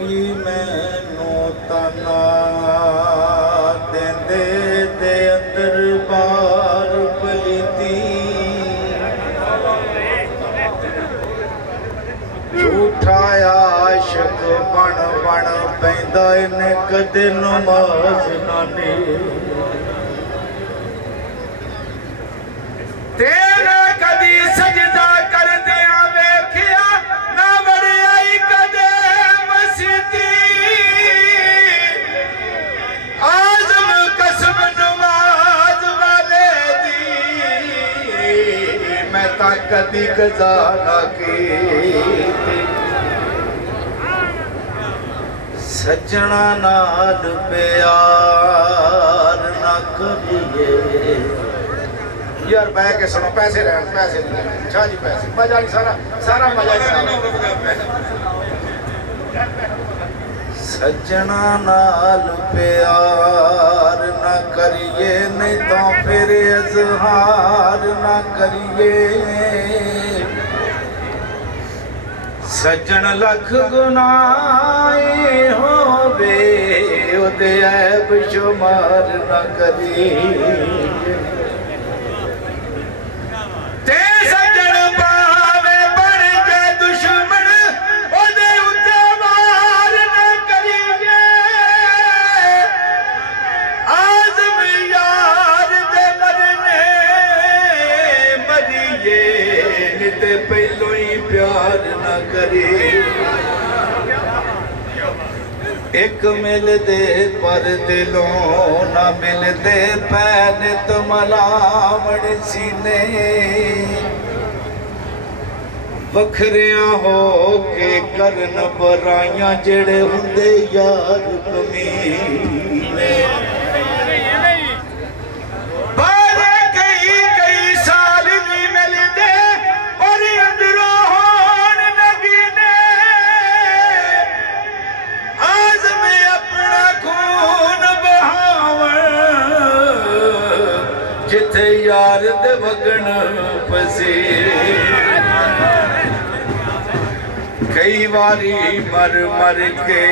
की मैनू ताना देंदे ते अंदर बार पलीती झूठा आशिक बन बन पैंदा इन्हें कदे नमाज ना नी तेरा कदी सजदा कर दिया वेखिया ना वड़ियाई कदे मसीती आज़म कसम नमाज वाले दी मैं ता कदी कज़ा ना कीती सजना नाल प्यार ना करिए यार बह के सुनो पैसे रहन पैसे नहीं शाह जी पैसे मजा नहीं सारा सारा मजा सजना नाल प्यार ना करिए नहीं तो फिर इजहार ना करिए सज्जन लख गुनाहे होवे ओदे ऐब शुमार ना करिए पहलो ही प्यार न करे एक मिलदे पर दिलों न मिलदे पैन तुमलावण सीने वखरिया हो के करन बुराइयां जेड़े हुंदे यार कमीने जिथे यार दे वगण पसी कई बारी मर मर के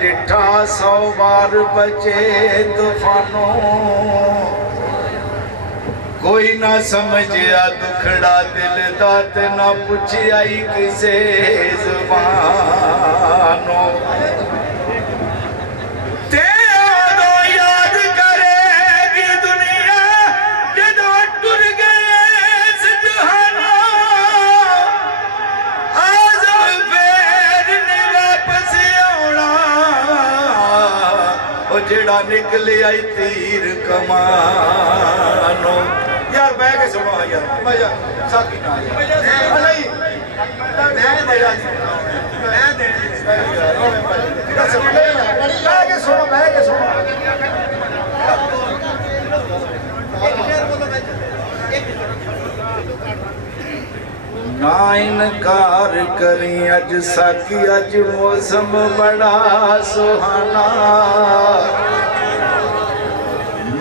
डिठा 100 बार बचे तूफानों कोई ना समझिया दुखड़ा दिल दा ते ना पुछिया किसे ज़ुबानों जेड़ा निकले आई तीर कमानो यार बह के सुनो यार मजा साकी ना यार नहीं मैं दे बह के सुनो ना इनकार करी अज साकी अज मौसम बड़ा सुहाना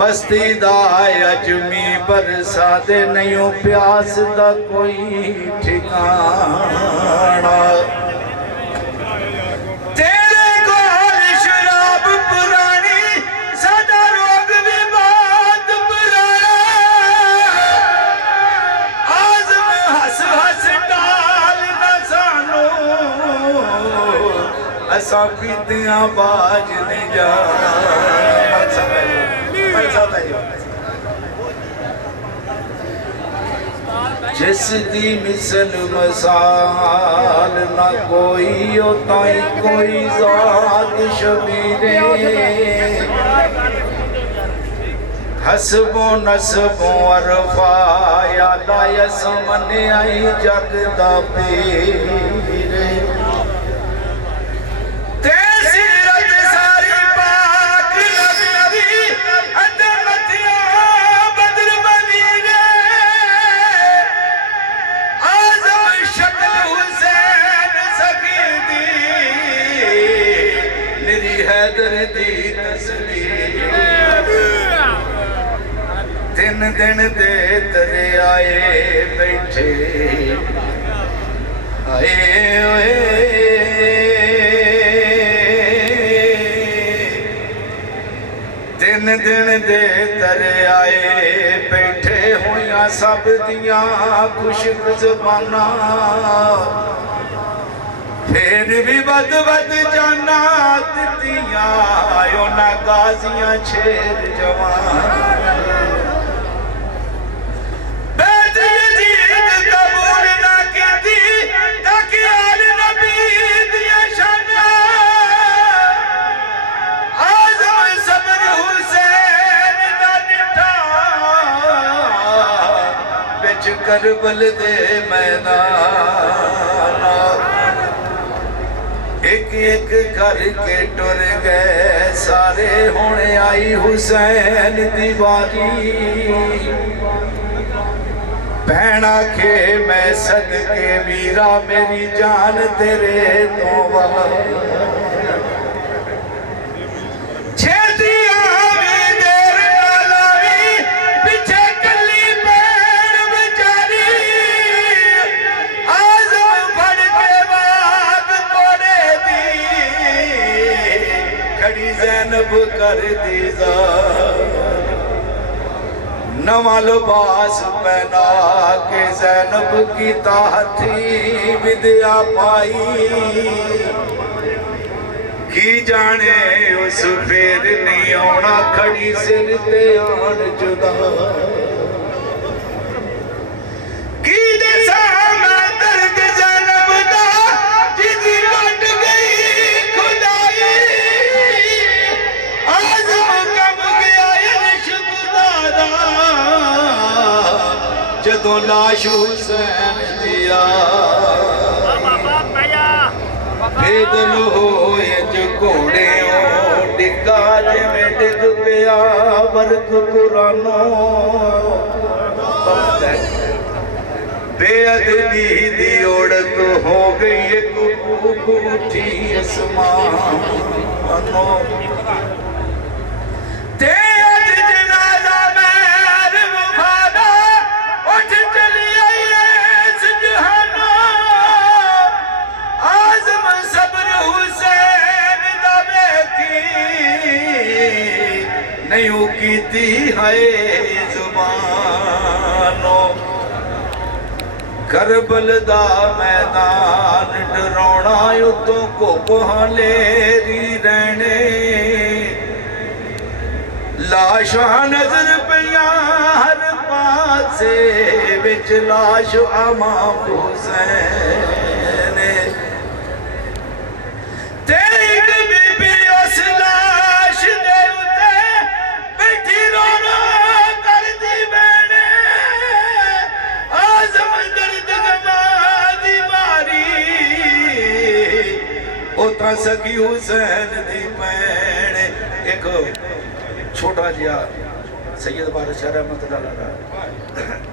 मस्ती दा अज मी बरसा दे नहीं प्यास दा कोई ठिकाना तेरे कोल शराब पुरानी सदा रोग भी बात पुराना आज़म हस हस डाल न सानो असा पीतियां बाज नहीं जा जिस दी मिसल मसाल ना कोई ताई कोई ज़ात शबीरे हसबो नसबो अरफा यादा यसमन आई जग दा पीरे हैदर दी तस्वीर दिन दिन दे तरे आए बैठे आए ओए दिन दे तरे आए बैठे होया सब दियां खुशक ज़बाना फिर भी बद बद जाना दितियां ना गाजियां शेर जवान कबूल ना की ताकि आल नबी दियां शाना आज़म सब्र हुसैन दा निठा बिच करबल दे मैदान एक एक करके टुर गए सारे होने आई हुसैन दी बारी भैना के मैं सदके वीरा मेरी जान तेरे तो ज़ैनब कर दीजा नवा लिबास पहना के ज़ैनब की ताहती विद्या पाई की जाने उस फेर नहीं आना खड़ी सिर ते आन जुदा की दसा मैं दर्द ज़ैनब दा जिदी लट गई खुदाई जदों लाश हुसैन दिया बेदल होए जो घोड़े डिगा जिवें डिग पिया वर्क पुरानो बेअदबी दी औड़त हो गई एक उठी आसमानो नहीं कीती है जुबानो करबल दा मैदान डराउना उतों घुप हलेरी रहने लाशा नजर पिया हर पासे विच लाश इमाम हुसैन तेरी बीबी उस लाश दे सकी हुसैन दी भैन एक छोटा जिहा सैयद बादशाह रहमत अल्लाह